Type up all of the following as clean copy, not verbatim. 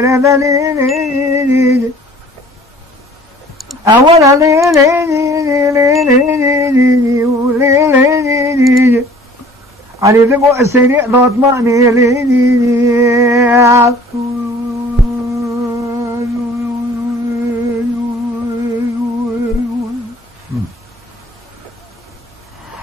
أولا لي أولا لي علي ذبو السريع ضغط معني لي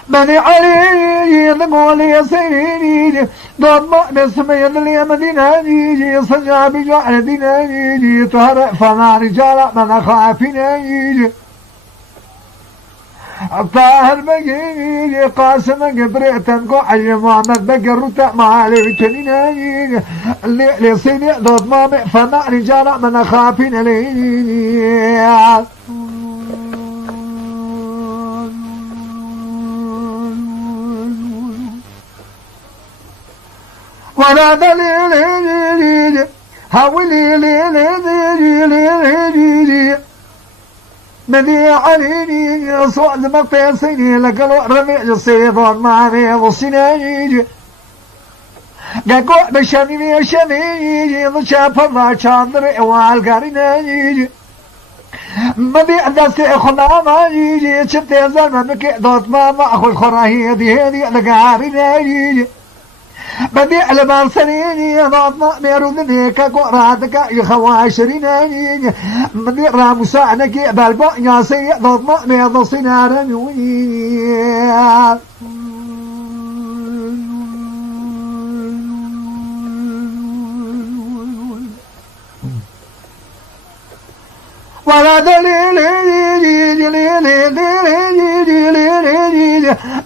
بني علي ذبو لي سريع ضغط معني سمي لي مدينة صجع بجعل دينة تهرأ فما رجال من خافين طاهر بقي قاسم قبريتن قعي محمد بقي الرتع معالي كنين اللي صيني ضد مامي فما رجال من خافين لي ولا دليل هاولي لي مدي عليني صعد مقيسيني لقلو رميع الصيدان معاني وصيني قاقو بشاني شاني ضشاف الله شاندر والقاريني مدي دستي خنا ماني شفتي زلمة مكي دوت ماما اخو الخراهي هذي لقاريني بدي على سنيني ضاطنا ميرودني كقراتك يخواشريني بدي رامسانك بالبو ياسي ضاطنا ميض صنارني ولا دليل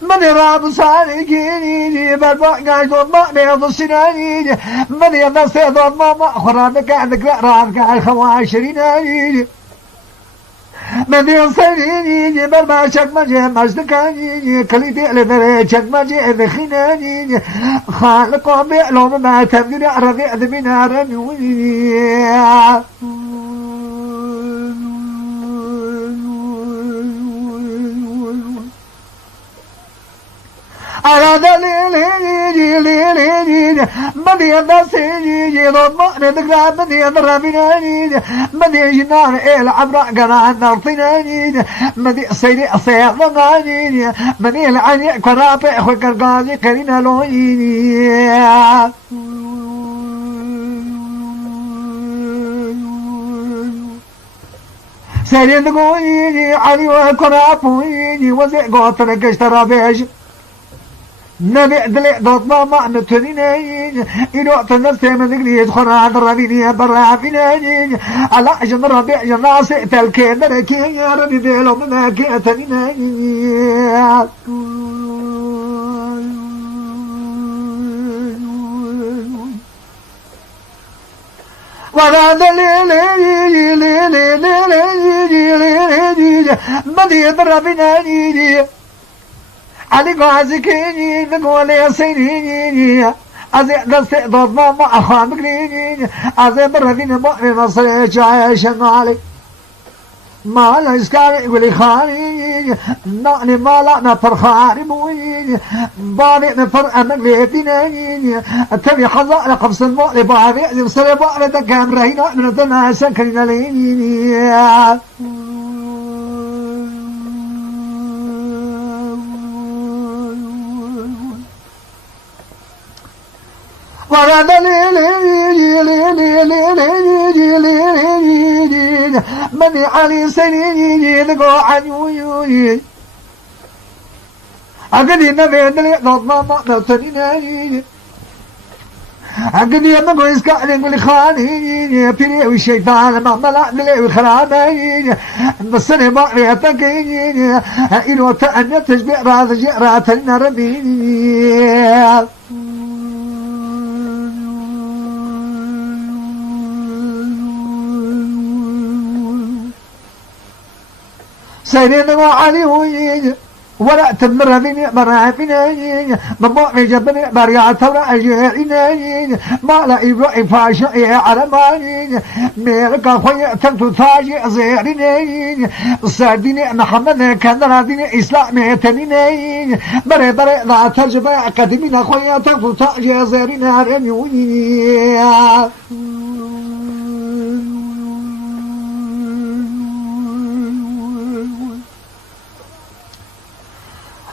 من راب صارقيني بالبقى ضم بيض السناني من ينسى ضم خرابك عندك رابك على الخواشرين من ينسيني بالماشك مجي مجدكاني كليتي لبريتك مجي ذخيناني خالق بيعلوم ما تبدي رضيع بنار على دليل بدي النسيني ضمن ذكرى بدي الربيناني بدي جنان العبر قناع نرطيناني بدي صيري صيغ ضغاني بدي العني كرابع خكرقاني كرينا لويني سيري تقوليني علي وكرابويني وزي قوتنا كشترى بيش نبي دلي دوت ماما نتنين إنو تنسي من ذكري خراد ربيني برافينين على عجن ربيع جناسي تلكين دركين يا ربي ديلو مناكي تنين ولا دليل بدي ربيني علي قازكيني نقول يا سيني أزي دستي ضد ماما أخوان بقريني أزي بردين مؤمن مصري جايشن علي ما لا يسكاري يقولي خاني نعني ما لا نفر خاري مويني باني نفر أمك ليتيني أتبي حظا لقبس المؤلي بعضي أزي بسري بعضي تكام رهينا من التناسا كرينا ليني ولا دليل مني علي سنيني لقو عنيوني أقدي نبي دلي ضد ماما نتنيني أقدي نبي يسكعني من خاني بيري والشيطان مهما دلي وخراني بس أنا ما ريتكيني إنو تأني تشبع راضي جئراتنا ربيني سيرين وعلي ويج ولا تمر بني مرافين مبوع جبني بريا ثورة أجيرين ما لا يبقى فاشي على مالين ميرك خوي تنتو تاجي زيرين سادين محمد كان رادين إسلام تنين بري لا تجبع قدمنا خوي تنتو تاجي زيرين رنيوين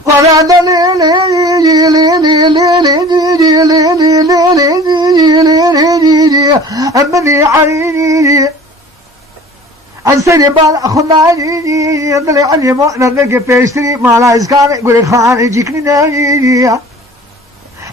ولا دليل أمني عيني السنة بالأخناني يضلي عني مؤمن لقي بيشتري ما لا إسكان يقول خان يجيكني ناني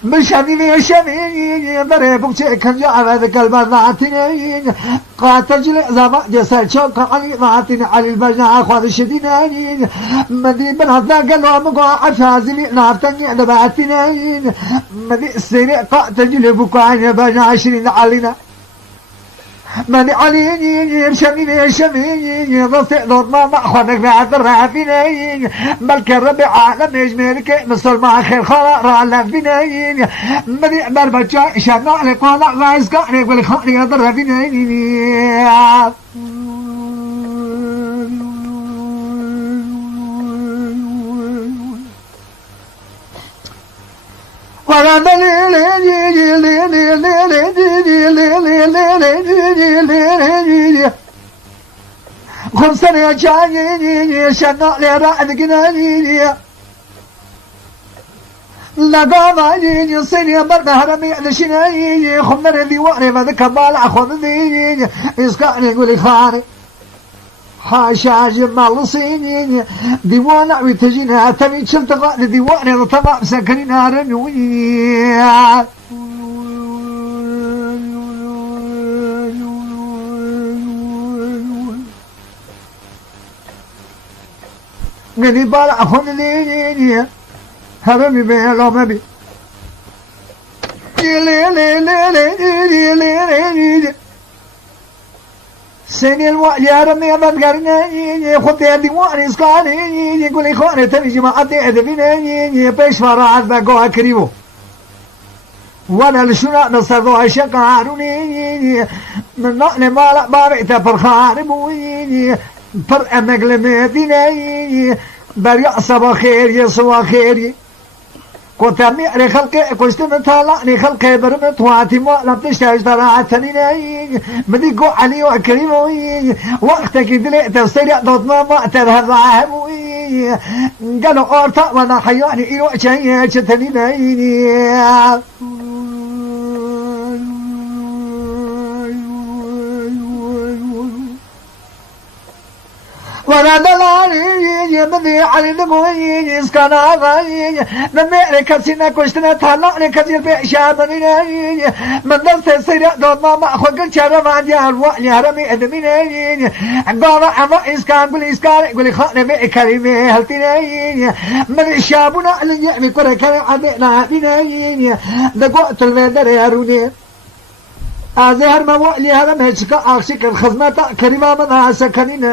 مشاني ميشاني ضريبك كان جاء هذا كلمة ذاتني قاتل زمان جسد شوك علي ذاتني على البجنة أخوان الشدينين مدي بنهضنا قالوا مقاعد فازلي نافتني نباتني مدي السنة قاتل بكواني بجنة 20 علينا ماني عليني يمشميني يشميني ضصي ضد ما أخوانك بعد الرافينين بلك الربع عالم يجميلك مصر مع خير خلاء رعلا فينين ماني بربجا شامع لك ولا غايز كعني يقول خاني يضر فينين ولا دليل خمسة يا جاني شنع لي رعد قناني لقاماني صيني برد هرمي لشناني خمر اللي وقري ما ذكر بالع خمديني يسكعني يقولي خاني حاشا جمال صيني ديوانا ويتجينا تبي شلت غاد ديوانا طبع سكننا رمي مني بالع خمديني هرمي بين لو مبي سني الوقت يا رمي ما تقرني خد يدي واني سكاني يقول اخواني تبي جماعتي ادبيني بيش فرعت بقوها كريمو وانا لشنا نصروا شقا عروني من نقل مالا بارئت فرخان بويني فرق مقلمتيني بريع صبا خير يسوى خير كنت أمي خلقي كنت متطلعني خلقي برمت واتي ما لم تشتاج طلعتني بدي قو علي وكريم وقتك دلي تفسير ضد ما تذهب عهوي قالوا أورطا وانا حياني إلو شيء شتني وانا دلالي بدي علي دموي اسكان غاي نميري كسينا كشتنا طلعني كثير بشامني من نفس سير دون ما اخذ كل شر ما جال وعلي هرمي ادميني قال اما اسكان قولي اسكان قولي خانه بي كلمه هلتيني من الشابنا اللي يعمل كره كره عدنا بيني دقوت البدر يا روني أزهر ما وقلي هذا مهجك أخشك الخزمة كريمة من عسكنين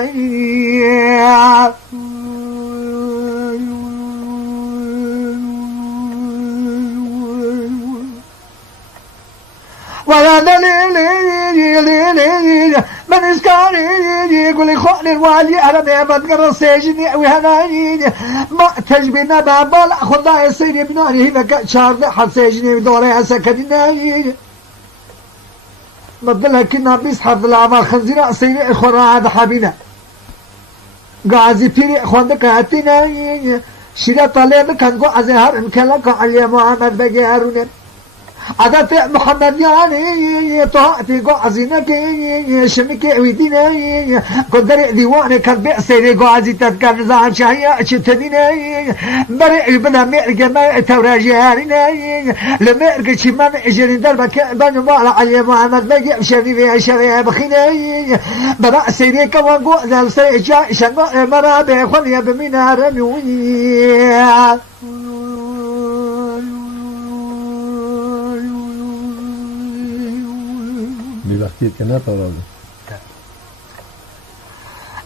ولا دليل من إسكاني يقول لي خوني الوالي أنا ما تقرر سيجني وهناني ما تجبنا بابال خذا يصير بناني هنا شارد حد سيجني بدوري عسكنين مدلها كنا بيسحب العمى خنزيرة سيري إخوان عاد حبينا قاعزي بيري إخوان دك هاتينا شيرا طالب كان قو عزيهار إمكان لك علي محمد بجارون عدت محمد يعني طاعتي قو عزينك شمك ويدينا قدر ديواني كان بيسيري قو عزي تذكر زعن شهية شتدينا بريء بنا ميرك ما توراجيارنا لميرك شمان اجري دربك بنو مالا علي محمد بجي شريفي شريف بخينا برا سيري كوان قو ذال سيجا شنقو مرابي خلي بمنا رميوي بختیت که نپرده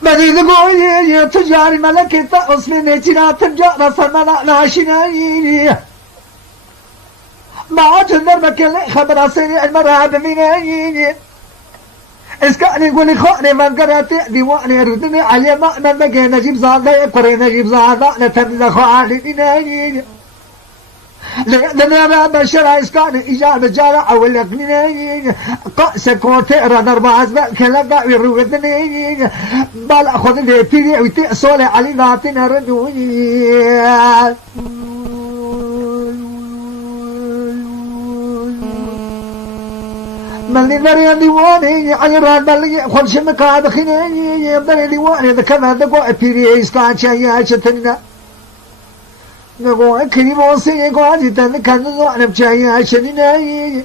بدي تقولي تجاري ملكي أصلي تنا تنجار سمنا ناشنين ما تنرمك اللي خبر سيري المرأة بمينين اسكاني يقولي خاني من قرأتي ديواني ردني علي ما نبقي نجيب زادة يقري نجيب زادة نتملخ علينين لأننا ما بشر إسكاني إجابة جارة أول اثنين قاس كوتيرا نربع أزباء كلا ويروي اثنين بل أخذ لي تيري ويتي صولي علي ذاتنا ردوي من اللي ديواني على راد بلغي خلش مكاد خيني يبدأ ديواني ذا كذا دقوا بيري إسكان شيء شتنا نقول كريم وصي قاعد تذكر نوع بشيء شنيني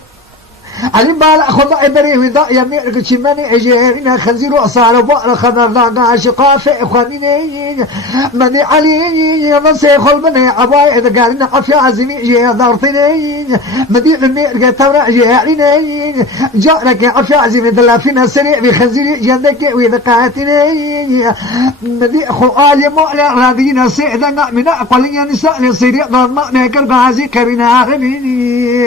علي بالا خذ عبري وذا يمير كشماني أجيرنا خنزير أصار بقر خضر ذا عاشقا في إخواني من علي نصي خلبني عباي إذا قالنا عفيا عزمي جي ضارتني مدي المير قتورا جيرني جارك عفيا عزمي ذلافينا سريع بخنزير جندك وإذا قاتني مدي أخو آلي مؤلع راضينا سيدنا من أقوالي نساء نصير ضرما نكر غازي كرنا غنيني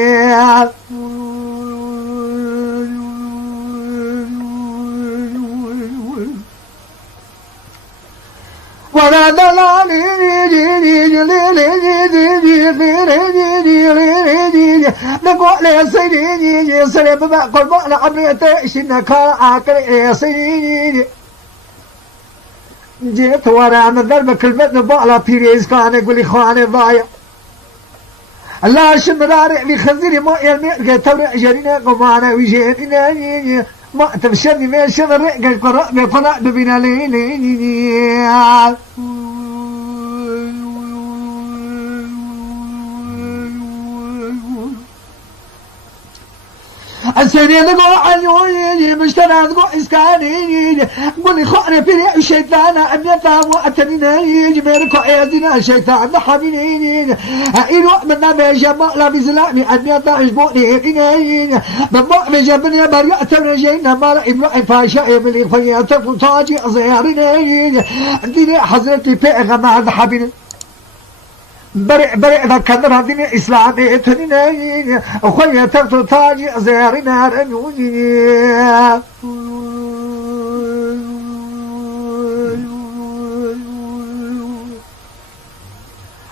ولا دلالي نقول يا سيدي سلام بقول بقول عمري شنك عاقل يا سيدي جيت ورا من درب كلمة بقول بيريز كان يقول لي خواني ضايع لا شمراري بخنزيري ما يرمي تورع جرينا قمانا ويجينا ما تبشرني ما شر رق قراء ببنا ليلي السنة تقول عنيوني مشترى تقول إسكاني قولي خاني في الشيطان أبيتا وأتنيني ميركو عيادنا الشيطان حبيني إنو من نبي جماء لا بزلامي أبيتا إجبوني إني من ضعب جبني بريئة رجينا مالا إبراهيم فاشا يبلي فياتا فتاجي أزياريني ديني حضرتي بيغا مع حبيني بريء ذا كدر هذين إسلامي تنين أخويا تفتو تاجي زيارنا رنوني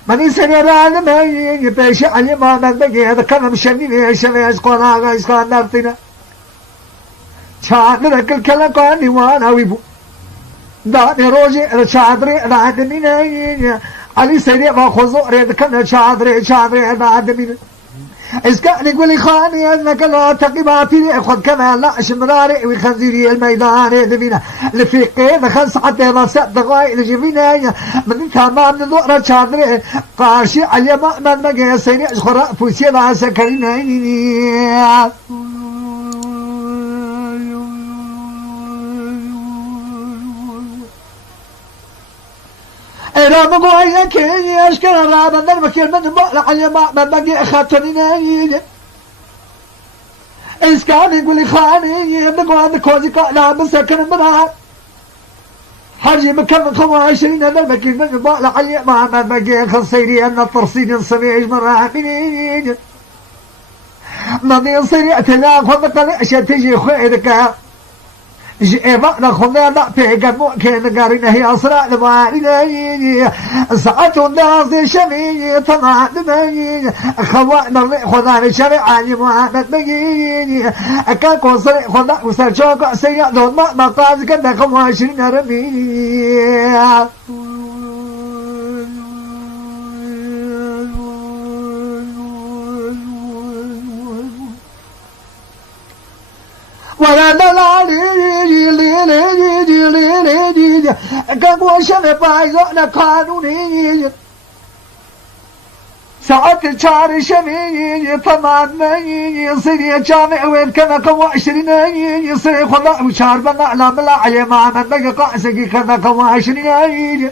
من سنران ما يبيش علي ما من بقي هذا كلام شنين شنين قناع إسكان نرتنا شان ذاك الكلام قاني وانا ويبو داني روجي رشادري رادنين علي سيدي ما خذوا ريد كنا شادري بعد من إسكان يقول لي خاني أنك لا تقيم في خذ كما لا شمراري وخنزيري الميدان دمينا لفيقين خلص حتى ما سد غاي لجبينا من تمام نضر شادري قاشي علي ما من مجا سيدي خراء فوسي مع سكرين إذا بقول لك أشكر الرابع نرمكير من بقى على ما بقي خاتنين إسكان يقول لي خاني بقول عندك كوزي قاعد مسكن منها حرجي مكمل 25 نرمكير من بقى على ما بقي خصيري أن الترصيد سميع مرحبين ما بيصير اعتلاف فضل أشياء تجي خيرك ما نخذنا لا بيجا ممكن قارنا هي أسرع لبارنا ساعات الناس شمي طمع دمي خوانا خذنا شرع علي محمد بيجي كان كوسر خذنا وسر شوق سيا دون ما قاز كنا 25 رمي ولا دلالي كان شنو بايزنا قانوني ساعات الشهر شمي طمعني سيدي جامع وين كان 20 يصير خضاء وشهر بنا لا بلا علي ما من بقى قاسي كان 20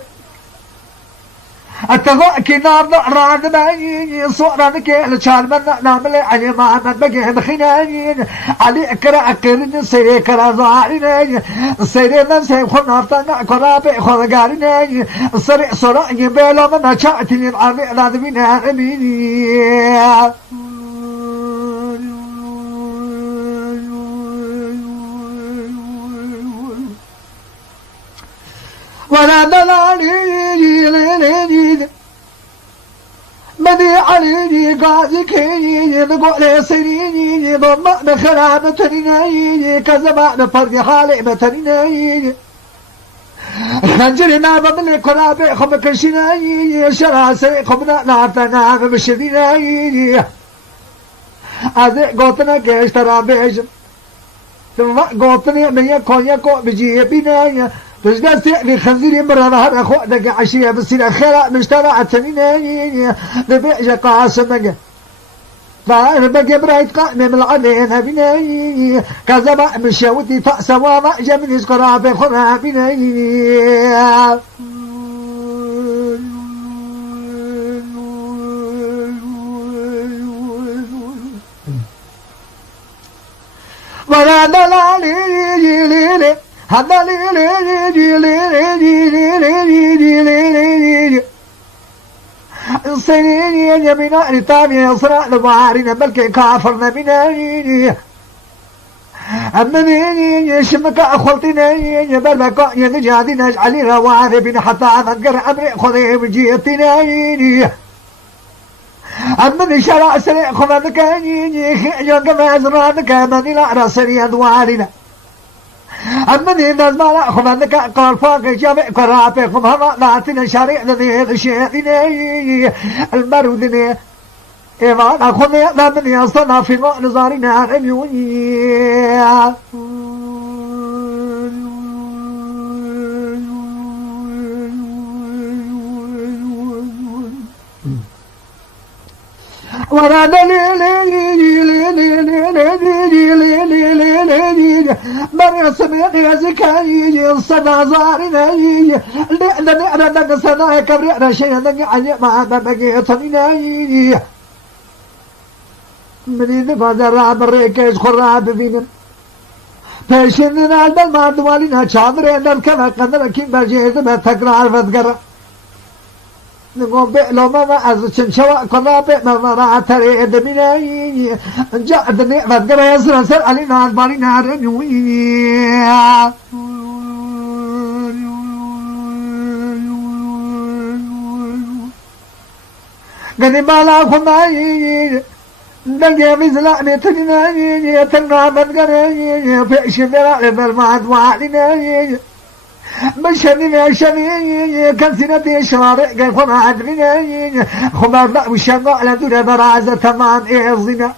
التغاء كنار راد باين صورة نكيل شال من نعمل علي ما من بقي بخناين علي أكرا أكرين سيري كرا ظاهرين سيري من سيخون نارتنا كرابي خرقارين سريع صراع يبيلو من أشاعتين العربي راد من عميني ولا دلالي مني عليني قاضي كيني نقول لي سنيني ضمع بخراب تنيني كزمان فرد حالي بتنيني خنجري ما بملي كرابي خم كشيني شراسي خمنا نعتنا بشديني هذه قوتنا كيش ترى بيش قوطني من يكون يكون بجي بنايا تجد سيئلي خنزيري مرة ظهر أخوة دقا عشية بسيلة خيرا مجتمع التنيني لبيع قاسم فبقى برايت قائمة من العلين بناي كذا مشاوتي فأس واضع جميل يسقرا بخرا بناي ولا دلالي ليلي هذا ليلي سنين يمنا رتابي أسرع لبعارنا بلكي كافرنا بناني أمني يشمك أخلطنا يبلك ينجادنا اجعلي رواربنا حتى أذكر أمري خذي بجيتنا أمني شرع سريع خذك يخيجك ما أزرانك من الأعرى سريع دوارنا أمني الناس ما لا خذك قال فاقي جامع كرافيكم هما ناتنا شريع لذي الشيطين المرودني إيمان أخذني أمني أصنع في نظارنا رميوني ورا من سمع يزكي الصدى زارنا لأن صدى كبر شيئا عن ما بقيتنا من فزر بريكيش خراب فينا فشننا البلمان دوالينا شاطرين الكما قدر كي بجيز بتكرار فذكر نقوم بئلو ما أزشن شواء قرابة ما راتري دميني جاء دنيا فذكر يسر سر علينا البالينا رنوي قد بالا خناي دنيا مثل متناي تنا فذكر في شفرا بالمعد وعلينا مشهدني شني كنتنتي شوارع قيفنا عدني خبرنا وشنو على دون برازة تمام إعزنا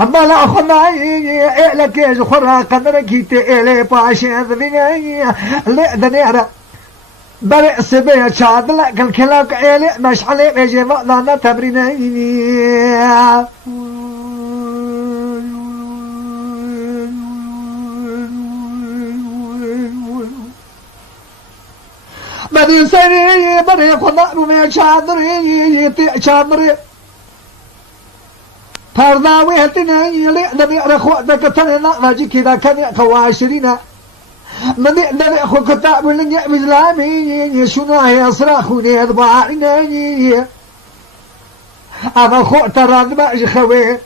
أما لا أخنا إعلك يا خرا قدرك تإلي باشي ذني لأدني برئ سبيع شاد لك الكلاك إلي مشعلي بيجي مقدانا تمريني بدي سري بدي خدا رومي شادري شادري فرداوي هتني لأنني أرخو دكتنا ناجي كذا كذا خواشرينا من أنني أخو كتاب لني مزلامي شنا هي صراخوني أضبعنا أنا خو ترى ما خوي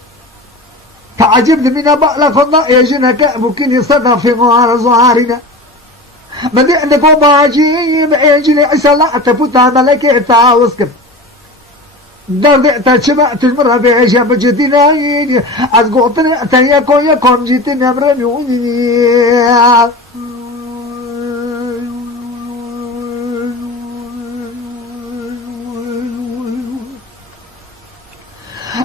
تعجبني من بقى خدا يجنك ممكن يصدق في غار زوارنا من عندكم باجي بعجلي عسلا تفوتها ملكي تعاوزكم درد تشبع تجمر بعيش بجدنا أزقوطنا يكون جيتنا برميوني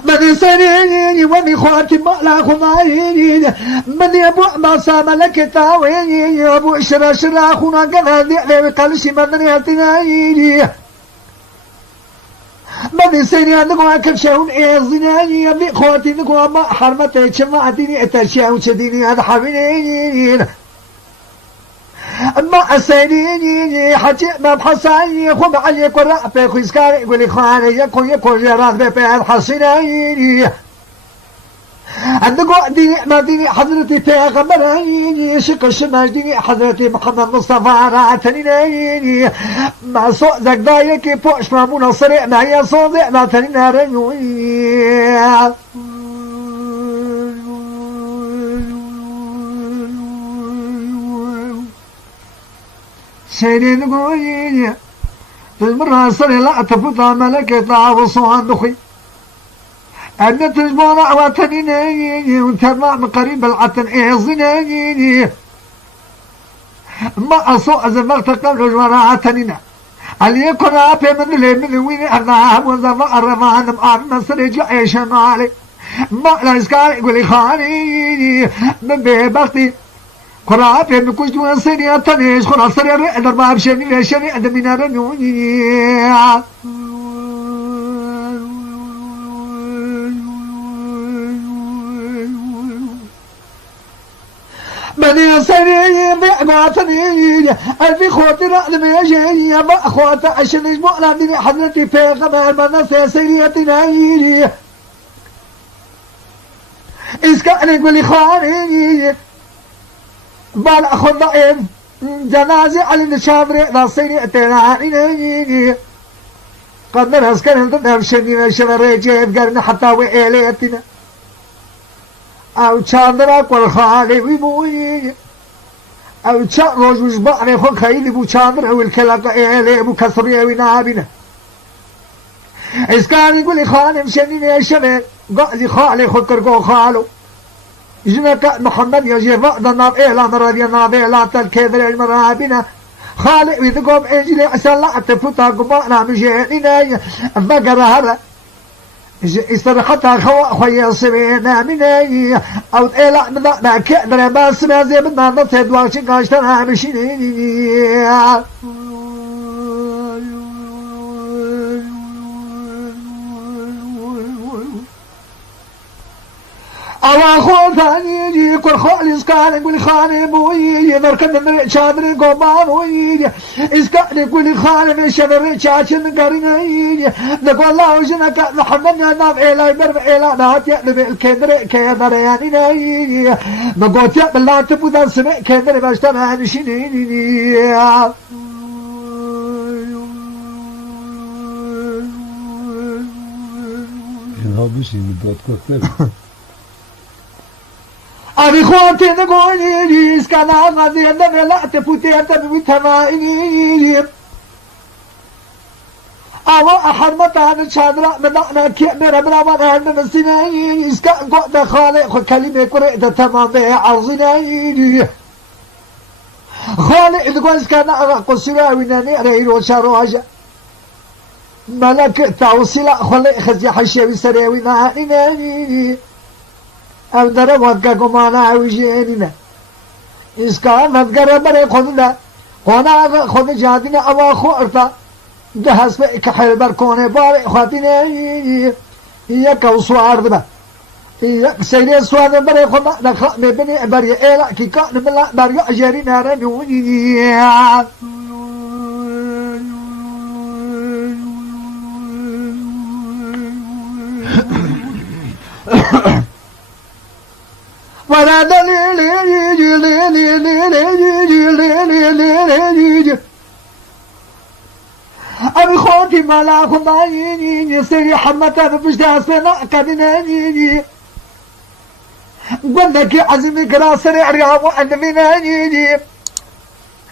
من سنين ومن خواتي مالا خمايين من يبو ما ساملك تاوين يبو شرا خونا قنا دعلي قلش من ياتنايين من سنين نقوى كبشاون إيزنايين من خواتي نقوى ما حرمتي شمعتيني اتشاون شديني هذا حبينين ما أسيني حتى ما بحساني خم علي قراء في خيسكاري يقول خاني يكون جرات بين حسيني عندك ديني ما ديني حضرتي تغمريني شق الشمال ديني حضرتي محمد مصطفى راتنيني ما صوت ذاك ضايقي فوش ما منصري ما هي صوت ما تنين رنوي سيدين قويني في المرة صري لا تفوتها ملكة تعوصوا عن دخي أن تجمعنا عواتنيني وانترنا من قريب العتن إعزنيني ما أصوء زمرت قبل جمراعتنينا اللي يكون عافي من اللي من وين أنا وزما الرمان مآمن سريج عيشنا علي ما لا إسكان يقول خاني من بختي قراب من كوش دون سريع تنيش خلاص سريع أدر ما بشني لشني أدر من رنوني مني سريع بأقواتني ألفي خوتي رأد بيجي ما أخوات عشان يجمع لدي حضرتي في غمار منسى سريعتنا إسكان يقول خاني بال أخذ ضعيف جنازي على الشابري نصيري أتناعيني قد نرهز كان هندنا بشني شمري جيب قرن حتى وإليتنا أو تشاندراك والخالي ويبوي أو تشاروج وجبعني خل خيلي بو تشاندر والكلاك إلي بو كسرية ونابنا إسكان يقول خالي بشني شمري قاعد خالي خد كرقو خالو جنك محمد يجي فقد النار إعلان رضي النار إعلان تلكيذر المرابنا خالق ويذقوم إنجلي عسى لا تفوتا قمانا مجيئنا فقر هذا استرحتها خويا صبينا مني أو إعلان من ذا كأدر ما سمع زي بدنا نصيد واشن قاشتنا مشيني أوا خوتاني يجي كل خالص كان يقول خاني بوي يركض من شادري قبان ويجي إسكان يقول خاني من شادري شاشن قريني نقول الله وجنك محمد ناب إلى برب إلى نهات يقلب الكندر كندر يعني نيجي نقول يا بالله تبغى سمع كندر باشتنا نشيني إنها بيشي مدات كتير أبي خوتي نقولي إسكان غادي أنا لا تفوتي أنت بتمايني أو أحد متى شادرة بدأنا كأمير بلا أنا من سنين إسكان قد خالق كلمة قرئت تمام عرضني خالق تقول إسكان قصيرة وناني ريرو شاروجا ملك توصيل خالق خزي حشي سريوي ناني أو دربك كمانا وجيننا إسكان نذكر بري خذنا قنا خذ جادنا أو خورتا جهز بك حلبر كونه باري خاتنا هي كوسوار ذا هي سيد سواد بري خذنا نخ مبني بري إلا كي كان بلا بري أجرينا رنوني ولا دليل أبي خوتي ملاك ضايني سري حمتا بفجدها سنة كدناني قلنك عزمي كرا سريع رياض وعند مناني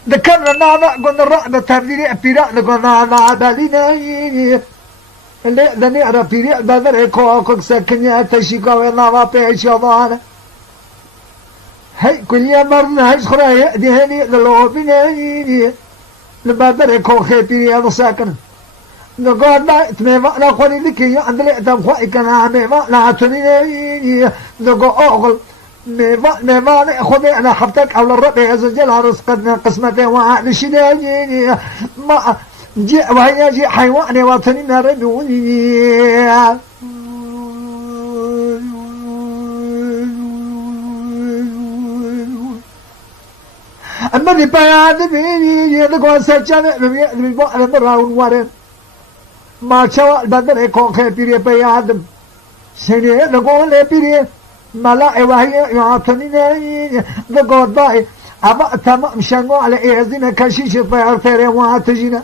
ذكرنا نانا قلنا الرعب ترديني أبيراء قلنا نانا لناني اللي دني أعرف بيريء بذر كوكوك سكنيا تشيكا ويناما بيش يضانا هاي كل يوم مرنا هاي سخرا يأدي هني للوبيني لما دري كوخي بيريا نساكن نقول ما تميما نقولي لكي عند الإعتام خوائي كان عميما نعتنيني نقول أغل ميما نأخذي أنا حبتك أول الرب يزجل رزقنا قسمتي وعنشنيني ما جاء وهي جاء حيواني وطننا رنوني أما دي بيان بيني يدقوا سجن بيبقى لمراون وارن ما شاء البدر يكون خير بيري بيان سيني نقول لي بيري ملاء وهي يعطني نقول ضاي أما تمام شنو على إيزينا كشيش طيار ثيري واتجينا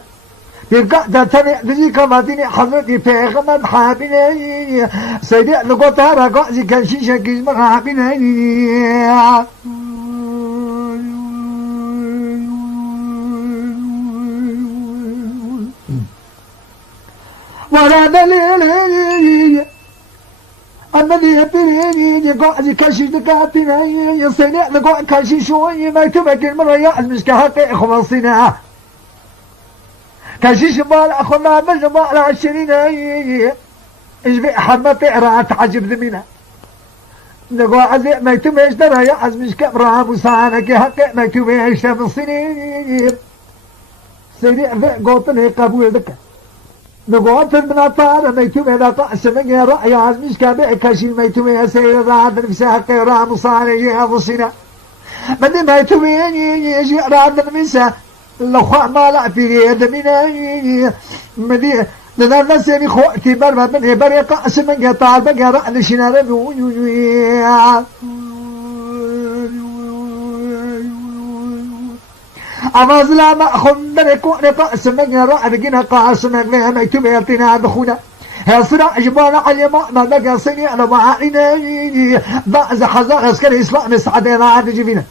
يبقى تتني دجي كماتيني حضرتي في غمد حابيني سيدي نقول تارا قاعدي كشيش كيزمر حابيني ولا دليل الذي يبريني قاعد كشيش دكاتيني يصيني لقاعد كشيش شوي ما يتبقى المرة يعلمش كهاتي خلاصينا كشيش مال أخونا بل مال 20 إيش بي حمتي رأت عجب ذمينا نقول عزي ما يتمش ترى يا عزمش كبرها مسانك حق ما يتمش بالصينين سيدي قوتني قبول ذكر نقول تبنا طار ما يتمش لا قاسم يا رأي عزمش كبيع كشي ما يتمش سيد راد نفسه حق راه مصاني يا بالصينة بدي ما يتمش يجي راد نفسه لخوا ما لا في يد من مدي لنا نسمي خوتي برا من بريق قاسم يا طالب يا رأي شنارة أما زلام أخذنا كون قاسم يا رأي جينا قاسم ما يتم يعطينا دخونا هالصراع جبال على ما بقى صيني أنا وعائنا بعض حزار عسكري إسلام سعدنا عاد جبينا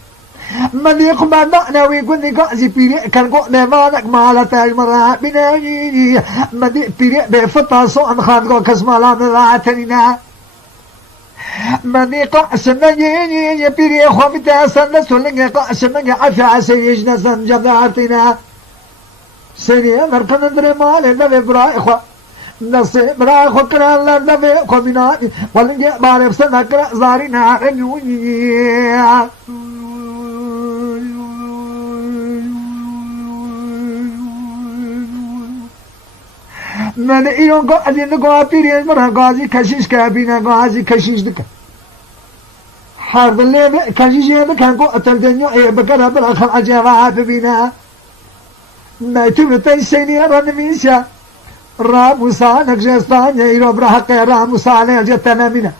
من يقبل معنا ويقول لي قاسي بيري كان قونا مالك ما تاج مرة بنا من بيري بفتح صون خان قو كسم لا نراتنا من قاسم يجي بيري خو بتاسن سولن قاسم عفا سيجنا سنجدارتنا سيني مركن ندري مال نبي برايخو نصيب برايخو كرا لا نبي خو بنا ولن بارب سنكر زارنا رنوي من ایران قاعدی نگاه پیری مرا قاضی کشیش که بینا قاضی کشیش دکه هر دلی کشیش دکه کو اتل دنیا ای بکره بلا خل عجیبات بینا ما تبتای سینی ران میشه راموسان جستان ایران برحق راموسان جتنا مینا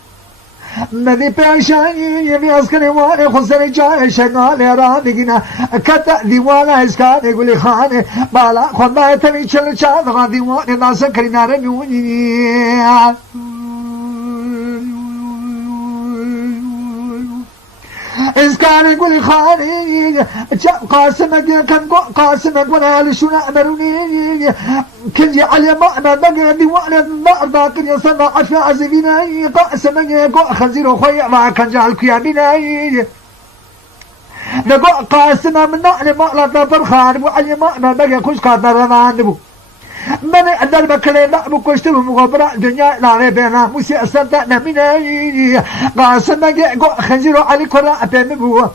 مدی پیشانی یمی اسکنی وانی خسری جای شغال رانگینا کتا دیوانا اسکانی گلی خانه بالا خود بایتنی چل چاد خان دیوانی ناسا کریناره میونی اسكان يقول خاني قاسمك كان قاسمك وانا لشنا امروني كل على ما انا بقى ديوان ما ارضى كل يصنع عفا عزبينا قاسمك خنزير خويا ما كان جعل كيابينا نقول قاسم من نعلم ما لا فرخان وعلي ما انا بقى كش قادر ما نبو من أدل بكلي لا بكشتم مغبرة الدنيا لا ربنا موسى أصدقنا من قاسم جو خنزيرو علي كرة أبيمبو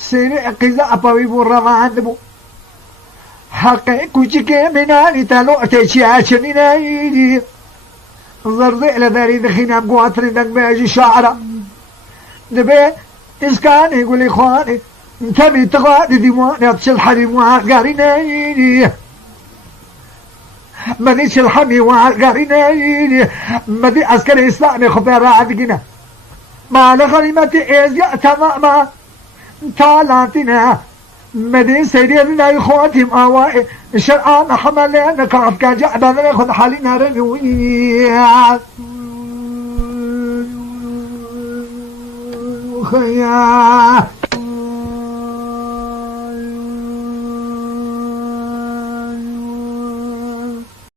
سيري قزا أبوي برا ما عندبو حقي كوشك مناني تلو تشياشني زرزي لذاري دخينا بقواتري دك بيجي شعرة نبي إسكاني يقول إخواني انتبه تغادي ديواني أتشل حريم وعقاريني مديش الحمي وعقاريني مدي عسكري إسلامي خبيرا عدقنا ما لغريمتي إزياء تماما تالاتنا مدي سيدنا إخواتي مأوائي شرعان حملين كافكا جعبا ناخذ حالنا رنوي